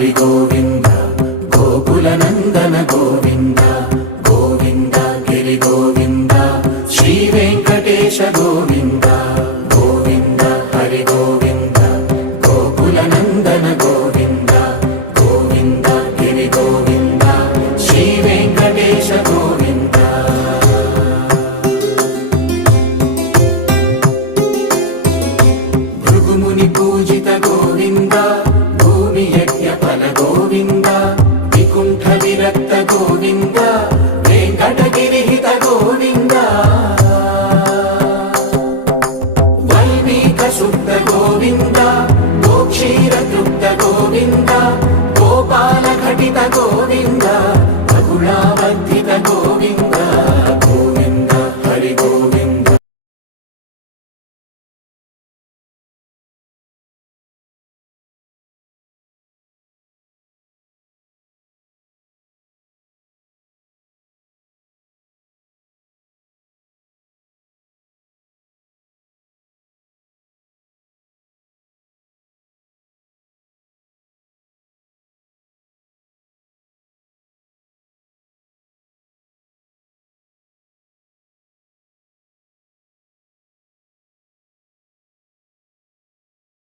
హరి గోవింద గోకుల నందన గోవింద గోవింద గిరి గోవింద శ్రీ వెంకటేశ గోవింద గోవింద హరి గోవింద గోకుల నందన గోవింద గోవింద గిరి గోవింద శ్రీ వెంకటేశ గోవింద భృగుముని పూజిత గోవింద భూమి యజ్ఞ ఫల గోవింద వికుంఠ విరక్త గోవింద వెంకటగిరిహిత గోవింద వల్మీక శుద్ధ గోవింద గోక్షీర తృప్త గోవింద గోపాల ఘటిత గోవింద